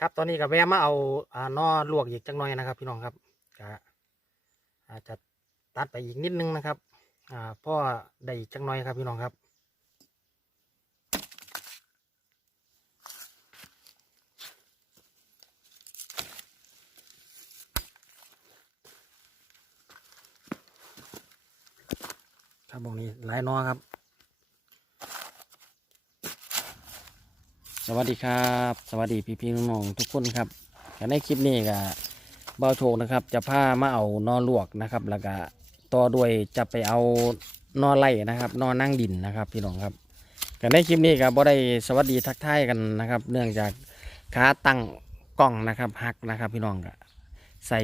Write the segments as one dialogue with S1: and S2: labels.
S1: ครับตอนนี้ก็แวะมาเอาอ่านอลวกอีกจังหน่อยนะครับ พี่น้องครับก็อาจจะตัดไปอีกนิดนึงนะครับ อ่าพ่อได้อีกจังหน่อยครับพี่น้องครับครับบองนี้หลายนอครับ สวัสดีครับ สวัสดีพี่พี่น้องๆทุกคนครับก็ในคลิปนี้ก็เบาโชคนะครับ จะพามาเอานอลวกนะครับ แล้วก็ต่อด้วยจะไปเอานอไล่นะครับ นอนั่งดินนะครับ พี่น้องครับก็ในคลิปนี้ก็บ่ได้สวัสดีทักทายกันนะครับ เนื่องจากขาตั้งกล้องนะครับหักนะครับ พี่น้องก็ใส่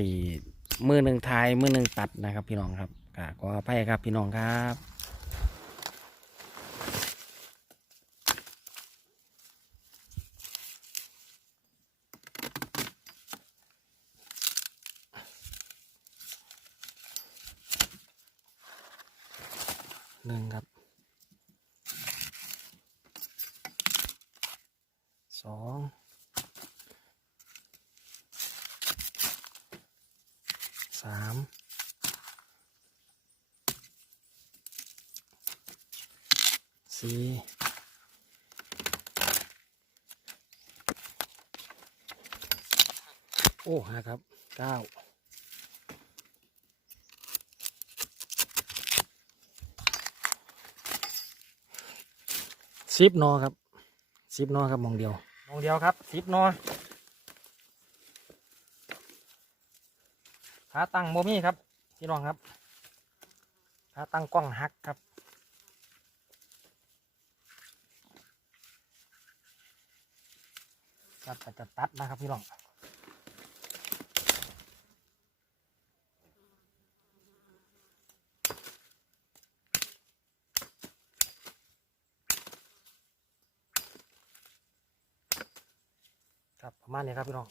S1: มือหนึ่งทายมือหนึ่งตัดนะครับ พี่น้องครับก็ขออภัยครับพี่น้องครับ นึ่งครับสองสามสี่โอ้ห้าครับเก้า สิบนอครับซิบนอครับมองเดียวมองเดียวครับซิบนอขาตั้งโมมี่ครับพี่น้องครับขาตั้งกล้องฮักครับจัดแต่จะตัดนะครับพี่น้องครับประ มาเนี้ครับพี่น้อง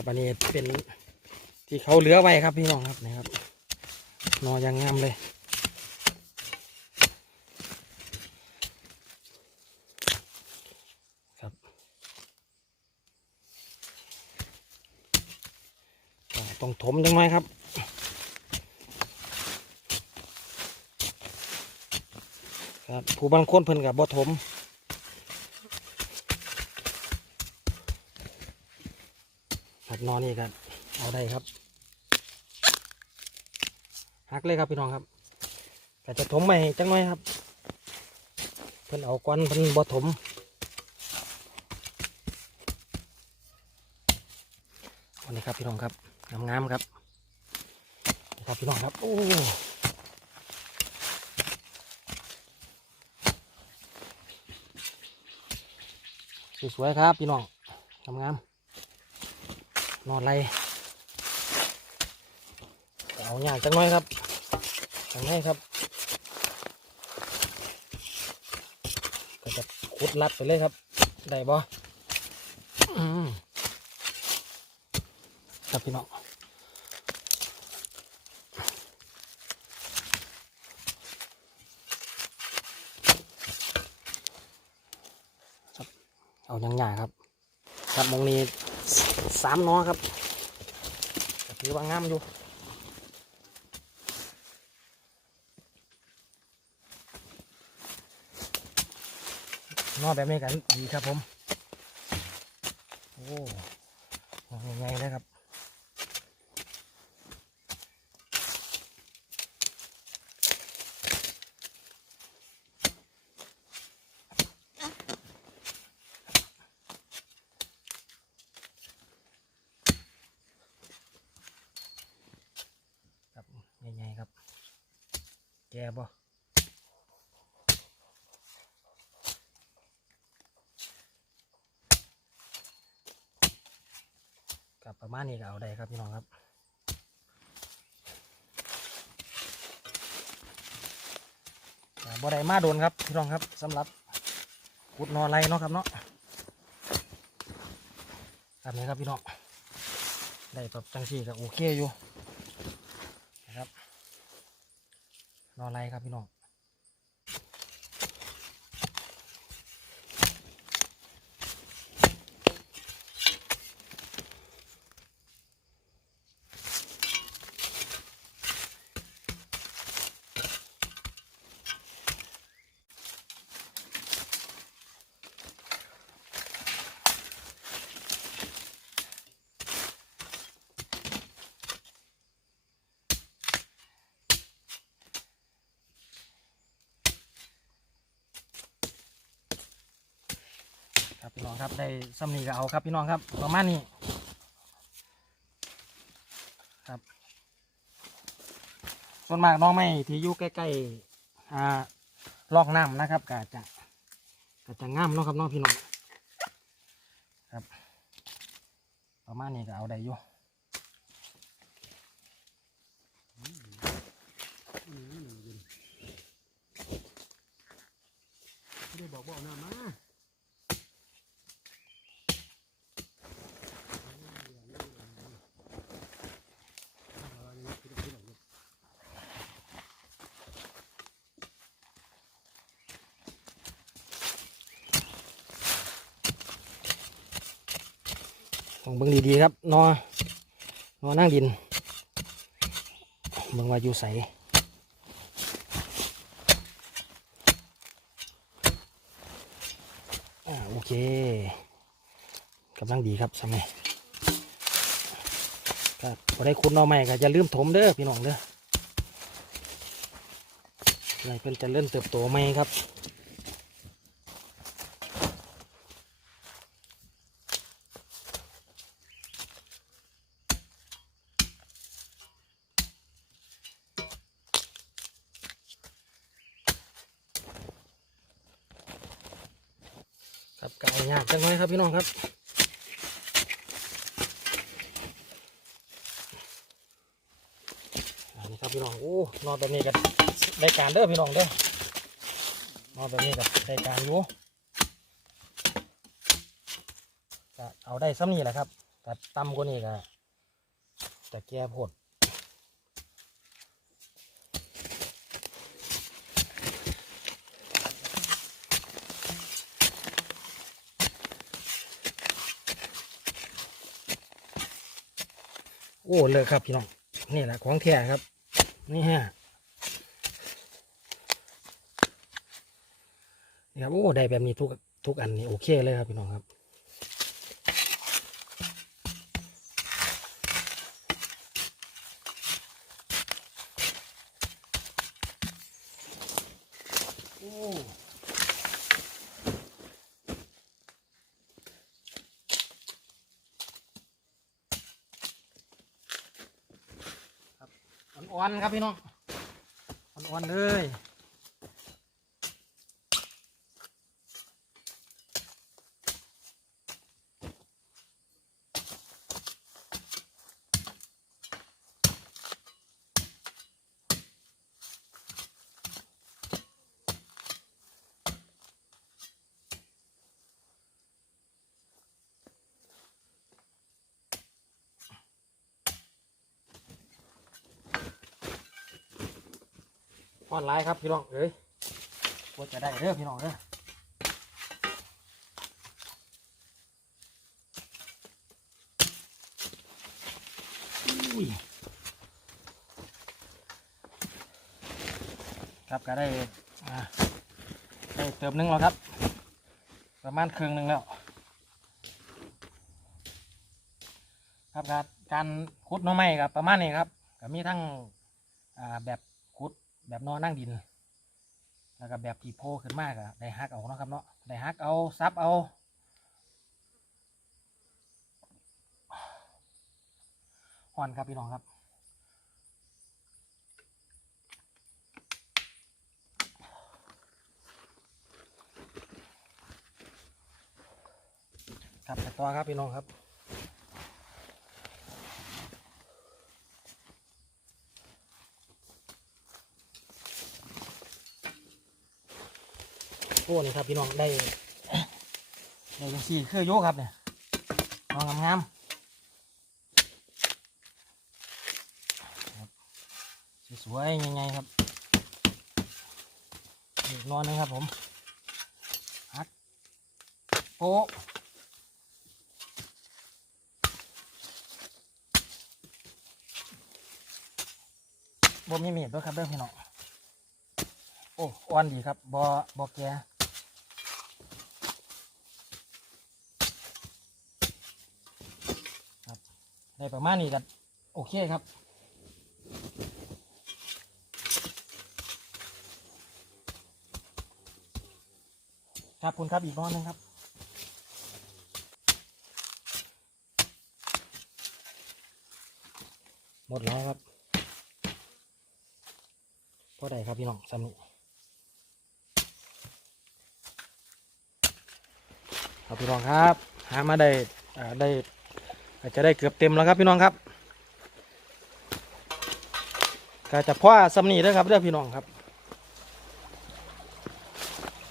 S1: ครับ อันนี้เป็นที่เขาเหลือไว้ครับพี่น้องครับนะครับนอยังงามเลยครับต้องถมจังไหมครับครับผู้บางคนเพิ่นกับบ่ถม ครับ นอนนี่กันเอาได้ครับหักเลยครับพี่น้องครับก็จะถมไปจังหน่อยครับ เพิ่นเอาก้อนเพิ่นบ่ถมอันนี้ครับพี่น้องครับงามๆครับครับพี่น้องครับโอ้สวยๆครับพี่น้องงามๆ นอนไรเอาอย่าจังน้อยครับจังน้อยครับ ก็จะขุดลัดไปเลยครับ ได้บ่ครับพี่น้องครับเอายังไงครับ ครับมงนี้ สามน้อครับถือว่างามอยู่นอแบบนี้กันดีครับผม โอ้ยังไงนะครับยังไงครับ แกบ่กับประมาณนี้ก็เอาได้ครับพี่น้องครับอ่าบ่ได้มาโดนครับพี่น้องครับสำหรับกุดนอนไรเนาะครับเนาะแบบนี้ครับพี่น้องได้แบบจังสีก็โอเคอยู่นะครับ นอนไรครับพี่น้อง ครับพี่น้องครับได้ซ้ำนีก็เอาครับพี่น้องครับประมาณนี้ครับส่วนมากน้องไม่ที่อยู่ใกล้ๆอ่าลอกน้ำนะครับก็จะก็จะง่ามเนาะครับน้องพี่น้องครับ ประมาณนี้ก็เอาได้อยู่
S2: ไม่ได้บอกว่าเอาหน้ามา
S1: ต้องเบิ่งดีๆครับนอนนอนั่งดินเบิ่งว่าอยู่ใสอ่โอเคกำลังดีครับสมัยก็พอได้คุณนอใหม่ก็จะลืมถมเด้อพี่น้องเด้ออะไรเพิ่นจะเริ่มเติบโตไหมครับ ครับกเอายากจังเลยครับ พี่น้องครับ อันนี้ครับพี่น้อง โอ้นอนแบบนี้กันได้การเด้อพี่น้องเด้อนอนแบบนี้กับได้การอยู่เอาได้ซ้ำนี่แหละครับแต่ต่ำกว่านี้ก็จะแก่โพ อ้เลิกครับพี่น้องนี่แหละของแท้ครับ นี่ฮะนี่ครับโอ้ได้แบบนี้ทุกทุกอันนี่โอเคเลยครับพี่น้องครับ โอ้ อ่อนๆครับพี่น้องอ่อนๆเลย อ่อนหลายครับพี่น้องเอ้ยกว่าจะได้เด้อพี่น้องเด้ออุ้ยครับก็ได้ได้เติมนึงแล้วครับ ประมาณครึ่งหนึ่งแล้ว ครับการการขุดน้องไม้ครับประมาณนี้ครับก็มีทั้งแบบ แบบนอนนั่งดิน แล้วก็แบบที่โพขึ้นมากอะได้ฮักเอาเนาะครับเนาะได้ฮักเอาซับเอาห่อนครับพี่น้องครับครับไปต่อครับพี่น้องครับ โอ้นี่ครับพี่น้องได้ได้ยังสี่คือโยกครับเนี่ยนองงามๆสวยๆยังไงครับนอนนึงครับผมฮักโป๊บ่มีเมีดด้วยครับเด้อพี่น้องโอ้อ่อนดีครับบอบอแกครับ ได้ประมาณนี้กันโอเคครับครับคุณครับอีกน้อยหนึงครับ หมดแล้วครับพอได้ครับพี่น้องสำนีครับพี่น้องครับ หามาได้ได้ อาจจะได้เกือบเต็มแล้วครับพี่น้องครับก็จะพ่อสำนีด้อครับเด้อพี่น้องครับ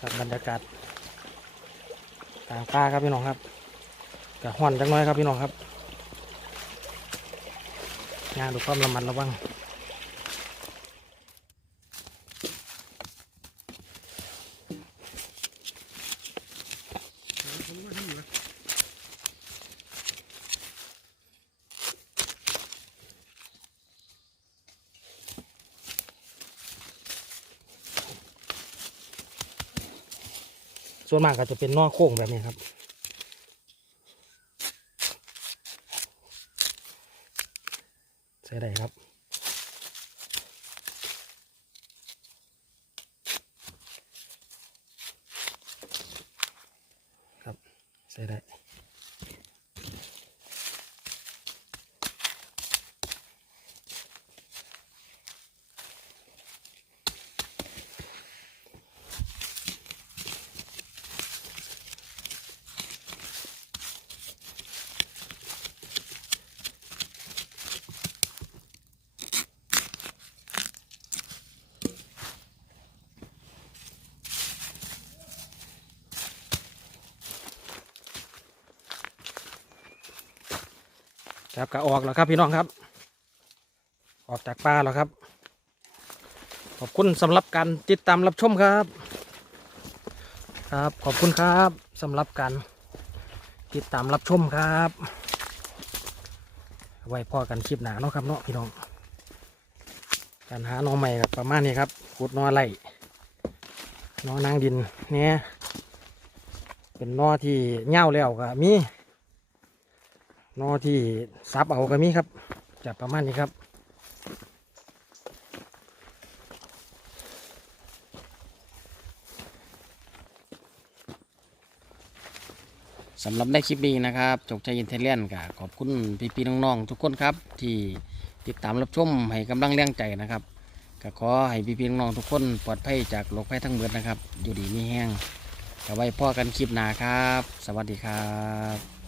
S1: ครับบรรยากาศกลางป้าครับพี่น้องครับกะห่อนจังน้อยครับพี่น้องครับงานดูความระมัดระวัง
S2: ผมว่าให้อยู่นะ
S1: ส่วนมากก็จะเป็นนอกโค้งแบบนี้ครับ ใส่ได้ครับ ครับก็ออกแล้วครับพี่น้องครับ ออกจากป่าแล้วครับ ขอบคุณสำหรับการติดตามรับชมครับ ครับขอบคุณครับสำหรับการติดตามรับชมครับ ไว้พอกันคลิปหนาเนาะครับเนาะพี่น้อง การหาน้องใหม่ครับประมาณนี้ครับขุดนอไหลนอนางดินเนี่ยเป็นนอที่เง่าแล้วก็มี นอที่ซับเอาก็มีครับจะประมาณนี้ครับสำหรับในคลิปนี้นะครับจกใจอินเทเลียนกับขอบคุณพี่ๆน้องๆทุกคนครับ ที่ติดตามรับชมให้กำลังแรงใจนะครับก็ขอให้พี่ๆน้องๆทุกคนปลอดภัยจากโรคภัยทั้งหมดนะครับ อยู่ดีมีแห้งก็ไว้พ่อกันคลิปหน้าครับ สวัสดีครับ